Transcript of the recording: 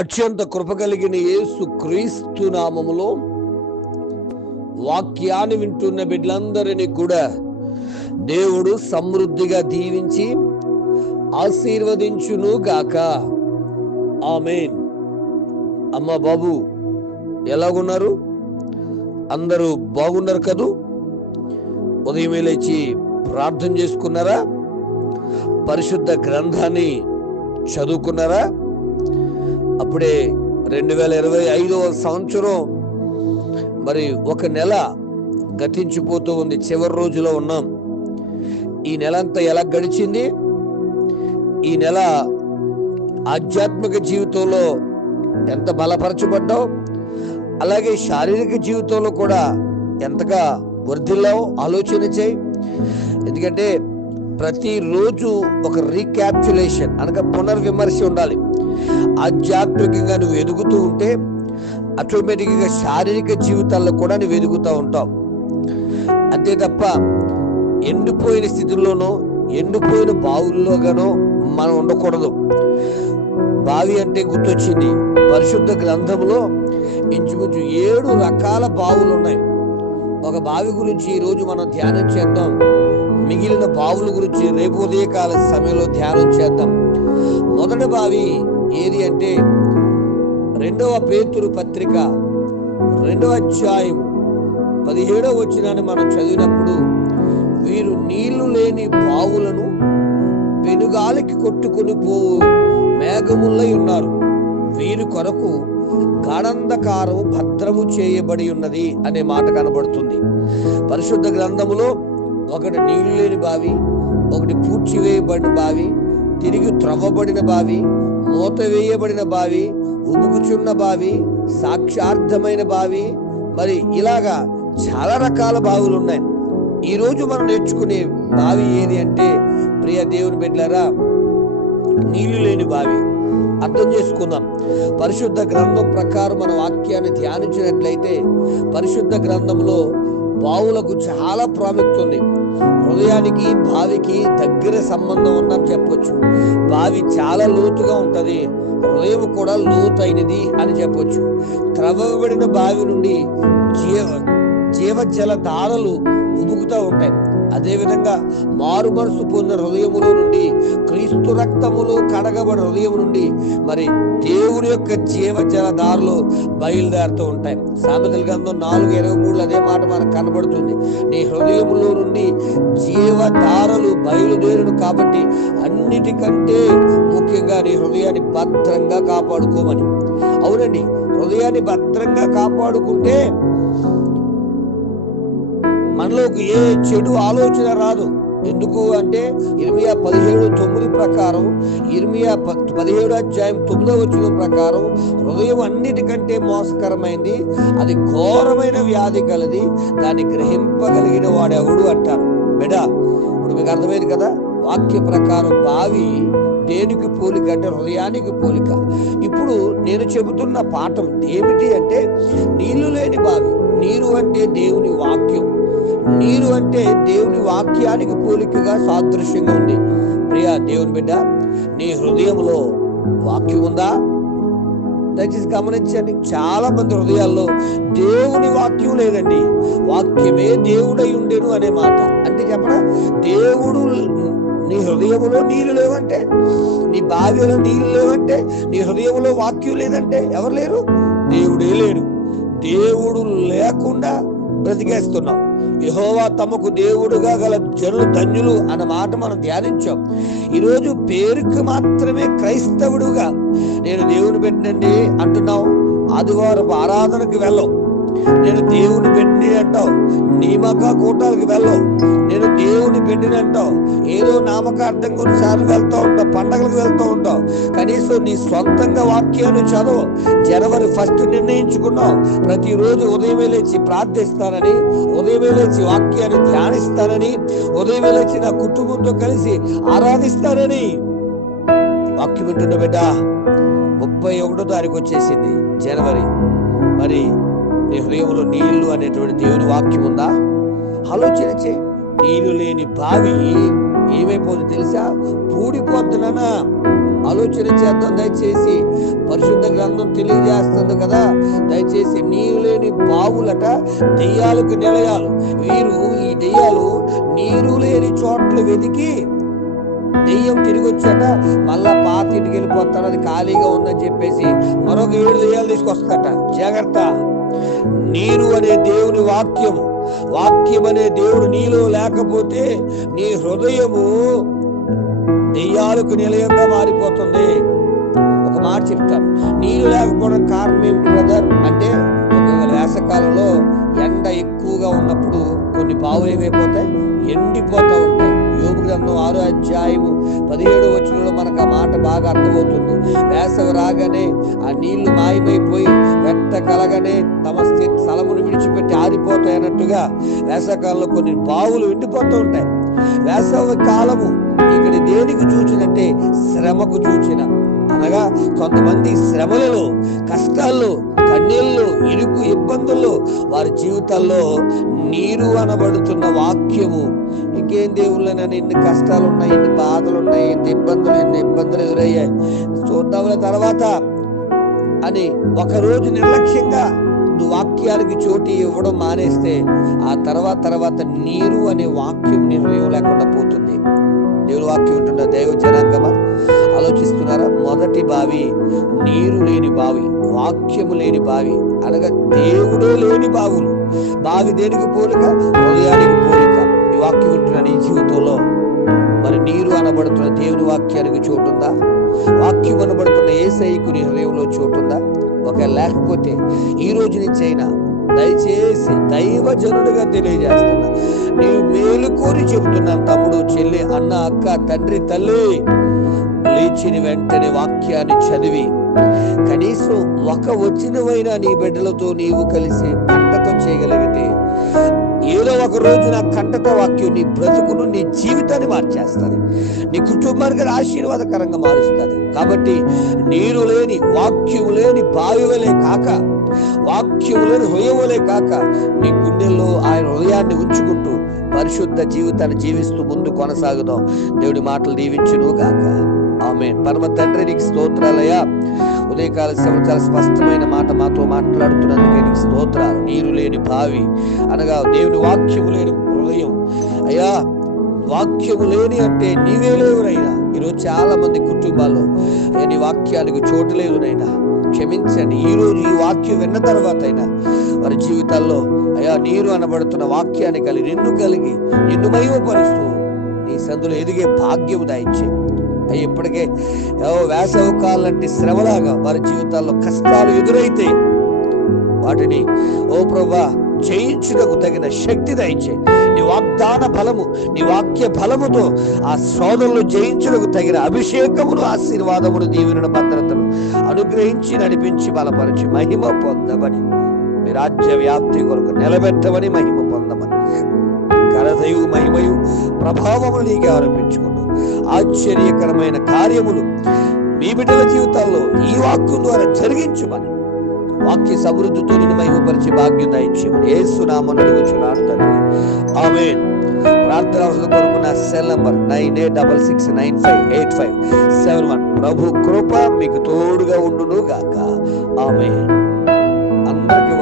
అత్యంత కృప కలిగిన యేసు క్రీస్తు నామములో వాక్యాన్ని వింటున్న బిడ్డలందరినీ కూడా దేవుడు సమృద్ధిగా దీవించి ఆశీర్వదించును గాక. ఆమేన్. అమ్మ బాబు, ఎలాగున్నారు? అందరూ బాగున్నారు కదూ? ఉదయమే లేచి ప్రార్థన చేసుకున్నారా? పరిశుద్ధ గ్రంథాన్ని చదువుకున్నారా? అప్పుడే 2025వ సంవత్సరం మరి ఒక నెల గతించిపోతూ ఉంది. చివరి రోజులో ఉన్నాం. ఈ నెల అంతా ఎలా గడిచింది? ఈ నెల ఆధ్యాత్మిక జీవితంలో ఎంత బలపరచబడ్డావు, అలాగే శారీరక జీవితంలో కూడా ఎంతగా వర్ధిల్లావు ఆలోచన చేయి. ఎందుకంటే ప్రతిరోజు ఒక రీక్యాప్చులేషన్ అనగా పునర్విమర్శ ఉండాలి. ఆధ్యాత్మికంగా నువ్వు ఎదుగుతూ ఉంటే ఆటోమేటిక్గా శారీరక జీవితాల్లో కూడా నువ్వు ఎదుగుతూ ఉంటావు. అంతే తప్ప ఎండిపోయిన స్థితిలోనో ఎండిపోయిన బావుల్లోగానో మనం ఉండకూడదు. బావి అంటే గుర్తొచ్చింది, పరిశుద్ధ గ్రంథంలో ఇంచుమించు 7 రకాల బావులు ఉన్నాయి. ఒక బావి గురించి ఈరోజు మనం ధ్యానం చేద్దాం. మిగిలిన బావుల గురించి రేపు ఉదయకాల సమయంలో ధ్యానం చేద్దాం. మొదటి బావి ఏది అంటే 2వ పేతురు పత్రిక 2వ అధ్యాయం 17వ వచనాన్ని మనం చదివినప్పుడు, వీరు నీళ్లు లేని బావులను పెనుగాలికి కొట్టుకుని పోవు మేఘములై ఉన్నారు, వీరి కొరకు గాఢంధకారం భద్రము చేయబడి ఉన్నది అనే మాట కనబడుతుంది. పరిశుద్ధ గ్రంథములో ఒకటి నీళ్లు లేని బావి, ఒకటి పూడ్చివేయబడిన బావి, తిరిగి త్రవ్వబడిన బావి, మూత వేయబడిన బావి, ఉబుకుచున్న బావి, సాక్షార్థమైన బావి, మరి ఇలాగా చాలా రకాల బావులు ఉన్నాయి. ఈరోజు మనం నేర్చుకునే బావి ఏది అంటే, ప్రియ దేవుని బిడ్డలారా, నీళ్లు లేని బావి. అర్థం చేసుకుందాం. పరిశుద్ధ గ్రంథం ప్రకారం మన వాక్యాన్ని ధ్యానించినట్లయితే పరిశుద్ధ గ్రంథంలో బావులకు చాలా ప్రాముఖ్యత ఉంది. హృదయానికి బావికి దగ్గర సంబంధం ఉందని చెప్పొచ్చు. బావి చాలా లోతుగా ఉంటది, హృదయం కూడా లోతైనది అని చెప్పొచ్చు. త్రవ్వబడిన బావి నుండి జీవజల ధారలు ఉబుకుతూ ఉంటాయి. అదేవిధంగా మారు మనసు పొందిన హృదయములో నుండి, క్రీస్తు రక్తములో కడగబడిన హృదయం నుండి మరి దేవుని యొక్క జీవజల దారులు బయలుదేరుతూ ఉంటాయి. సామెతల గ్రంథం 4:23 అదే మాట మనకు కనబడుతుంది. నీ హృదయములో నుండి జీవధారలు బయలుదేరును కాబట్టి అన్నిటికంటే ముఖ్యంగా నీ హృదయాన్ని భద్రంగా కాపాడుకోమని. అవునండి, హృదయాన్ని భద్రంగా కాపాడుకుంటే మనలోకి ఏ చెడు ఆలోచన రాదు. ఎందుకు అంటే ఇర్మియా 17:9 ప్రకారం, ఇర్మియా 17 అధ్యాయం 9వ వచనం ప్రకారం, హృదయం అన్నిటికంటే మోసకరమైంది, అది ఘోరమైన వ్యాధి కలది, దాన్ని గ్రహింపగలిగిన వాడెవడు అంటారు. బెడా, ఇప్పుడు మీకు అర్థమైంది కదా. వాక్య ప్రకారం బావి దేనికి పోలిక అంటే హృదయానికి పోలిక. ఇప్పుడు నేను చెబుతున్న పాఠం ఏమిటి అంటే, నీళ్లు లేని బావి. నీరు అంటే దేవుని వాక్యం, నీరు అంటే దేవుని వాక్యానికి పోలికగా సాదృశ్యంగా ఉంది. ప్రియా దేవుని బిడ్డ, నీ హృదయంలో వాక్యం ఉందా? దయచేసి గమనించండి. చాలా మంది హృదయాల్లో దేవుని వాక్యం లేదండి. వాక్యమే దేవుడై ఉండేను అనే మాట. అంటే చెప్పరా, దేవుడు నీ హృదయంలో నీళ్లు లేవంటే, నీ బావిలో నీళ్లు లేవంటే, నీ హృదయంలో వాక్యం లేదంటే ఎవరు లేరు? దేవుడే లేడు. దేవుడు లేకుండా బ్రతికేస్తున్నాం. యెహోవా తమకు దేవుడుగా గల జనులు ధన్యులు అన్న మాట మనం ధ్యానించాం. ఈరోజు పేరుకు మాత్రమే క్రైస్తవుడుగా నేను దేవుని పెట్టండి అంటున్నావు, ఆదివారం ఆరాధనకు వెళ్ళవు. నేను దేవుని పెట్టిన అంటావు, నియామక కూటాలకు వెళ్ళవు. నేను దేవుని పెట్టిన అంటావు, ఏదో నామకార్థం కొన్నిసార్లు వెళ్తూ ఉంటావు, పండగలకు వెళ్తూ ఉంటావు. కనీసం నీ సొంతంగా వాక్యాన్ని చదువు. జనవరి 1 నిర్ణయించుకున్నావు, ప్రతిరోజు ఉదయమే లేచి ప్రార్థిస్తానని, ఉదయమే లేచి వాక్యాన్ని ధ్యానిస్తానని, ఉదయమే లేచి నా కుటుంబంతో కలిసి ఆరాధిస్తానని. వాక్యం వింటున్న బిడ్డ, 31వ తారీఖు వచ్చేసింది జనవరి. మరి నీ హృదయంలో నీళ్లు అనేటువంటి దేవుని వాక్యం ఉందా? ఆలోచన చే. నీళ్లు లేని బావి ఏమైపోతుంది తెలుసా? పూడిపోతున్నా ఆలోచన చేద్దాం. దయచేసి పరిశుద్ధ గ్రంథం తెలియజేస్తుంది కదా, దయచేసి నీరు లేని బావులట దెయ్యాలకు నిలయాలు. ఈ దెయ్యాలు నీరు లేని చోట్ల వెతికి దెయ్యం తిరిగి వచ్చాట మళ్ళా పాత ఇంటికి వెళ్ళిపోతాడు, అది ఖాళీగా ఉందని చెప్పేసి మరొక 7 దెయ్యాలు తీసుకొస్తాట. జాగ్రత్త. నీరు అనే దేవుని వాక్యం అనే దేవుడు నీలో లేకపోతే నీ హృదయము దెయ్యాలకు నిలయంగా మారిపోతుంది. ఒక మాట చెప్తాను, నీరు లేకపోవడం కారణం ఏమిటి బ్రదర్ అంటే, ఒకవేళ వేసవకాలంలో ఎండ ఎక్కువగా ఉన్నప్పుడు కొన్ని బావులు ఏమైపోతాయి, ఎండిపోతూ ఉంటాయి. యోబు గ్రంథం 6వ అధ్యాయము 17వ వచనంలో మనకు ఆ మాట బాగా అర్థమవుతుంది. వేసవి రాగానే ఆ నీళ్లు మాయమైపోయి వెంట కలగానే తమ స్థలమును విడిచిపెట్టి ఆరిపోతాయి అన్నట్టుగా వేసవకాలంలో కొన్ని బావులు ఎండిపోతూ ఉంటాయి. వేసవి కాలము ఇక్కడ దేనికి సూచనంటే శ్రమకు సూచన. అనగా కొంతమంది శ్రమలలో, కష్టాల్లో, కన్నీళ్ళు, ఇరుకు ఇబ్బందుల్లో వారి జీవితాల్లో నీరు అనబడుతున్న వాక్యము. ఇంకేం దేవుళ్ళని ఎన్ని కష్టాలు ఉన్నాయి, ఎన్ని బాధలు ఉన్నాయి, ఎన్ని ఇబ్బందులు ఎదురయ్యాయి చూద్దాముల తర్వాత అని ఒకరోజు నిర్లక్ష్యంగా నువ్వు వాక్యానికి చోటు ఇవ్వడం మానేస్తే ఆ తర్వాత నీరు అనే వాక్యం నిర్ణయం లేకుండా పోతుంది. దేవుని వాక్యం ఉంటున్న దైవ జనాంగమా, ఆలోచిస్తున్నారా? మొదటి బావి నీరు లేని బావి, వాక్యము లేని బావి, అనగా దేవుడే లేని బావులు. బావి దేనికి పోలిక? హృదయానికి పోలిక. ఈ వాక్యం ఉంటున్న నీ జీవితంలో మరి నీరు అనబడుతున్న దేవుని వాక్యానికి చోటుందా? వాక్యం అనబడుతున్న యేసయ్యకు నీ హృదయంలో చోటుందా? ఒకవేళ లేకపోతే ఈ రోజు నుంచి అయినా దయచేసి దైవజనుడిగా తెలియజేస్తున్నా, నేను మేలుకోరి చెబుతున్నాను. తమ్ముడు, చెల్లి, అన్న, అక్క, తండ్రి, తల్లి, లేచిన వెంటనే వాక్యాన్ని చదివి కనీసం ఒక వచనమైనా నీ బిడ్డలతో నీవు కలిసి కంటతో చేయగలిగితే ఏదో ఒక రోజు నా కంటతో వాక్యం నీ బ్రతుకును, నీ జీవితాన్ని మార్చేస్తుంది, నీ కుటుంబానికి ఆశీర్వాదకరంగా మారుస్తుంది. కాబట్టి నీరు లేని, వాక్యం లేని బావివలే కాక, వాక్యం లేని హృదయములే కాక నీ గుండెల్లో ఆయన హృదయాన్ని ఉంచుకుంటూ పరిశుద్ధ జీవితాన్ని జీవిస్తూ ముందు కొనసాగుదాం. దేవుడి మాటలు దీవించును గాక. ఆమేన్. పరమ తండ్రి, నీకు స్తోత్రాలయ్యా. ఉదయకాల సమయం చాలా స్పష్టమైన మాట మాతో మాట్లాడుతున్నందుకే నీకు స్తోత్రాలు. నీరు లేని బావి అనగా దేవుని వాక్యము లేని హృదయం. అయ్యా, వాక్యము లేని అంటే నీవే లేవునైనా. ఈరోజు చాలా మంది కుటుంబాల్లో నీ వాక్యానికి చోటు లేదునైనా క్షమించండి. ఈరోజు ఈ వాక్యం విన్న తర్వాత అయినా వారి జీవితాల్లో అయ్యా నీరు అనబడుతున్న వాక్యాన్ని కలిగి నిన్ను మహిమపరుస్తూ నీ సందులో ఎదిగే భాగ్యము దాయిచ్చే. అయ్యి ఇప్పటికే వేసవి కాలంటే శ్రమలాగా వారి జీవితాల్లో కష్టాలు ఎదురైతే వాటిని ప్రభువా జయించుటకు తగిన శక్తి దయచే. నీ వాగ్దాన బలము, నీ వాక్య బలముతో ఆ శోధనలు జయించుటకు తగిన అభిషేకమును, ఆశీర్వాదమును, దీవెనను, భద్రతను అనుగ్రహించి నడిపించి బలపరిచి మహిమ పొందమని, మీ రాజ్య వ్యాప్తి కొరకు నిలబెట్టమని, మహిమ పొందమని, ఘనతయు మహిమయు ప్రభావములు నీకే ఆరోపించుకుంటూ ఆశ్చర్యకరమైన కార్యములు మీ బిడ్డల జీవితాల్లో ఈ వాక్యం ద్వారా జరిగించమని, వాక్య సమృద్ధితో నిన్ను మహిమపరిచే భాగ్యం దయచేయమని యేసు నామమున అడుగుచున్నాను తండ్రి. ఆమేన్. ప్రార్థన అవసరం కొరకు నా సెల్ నంబర్ 9866958571. ప్రభు కృప మీకు తోడుగా ఉండును గాక. ఆమేన్. అందరికీ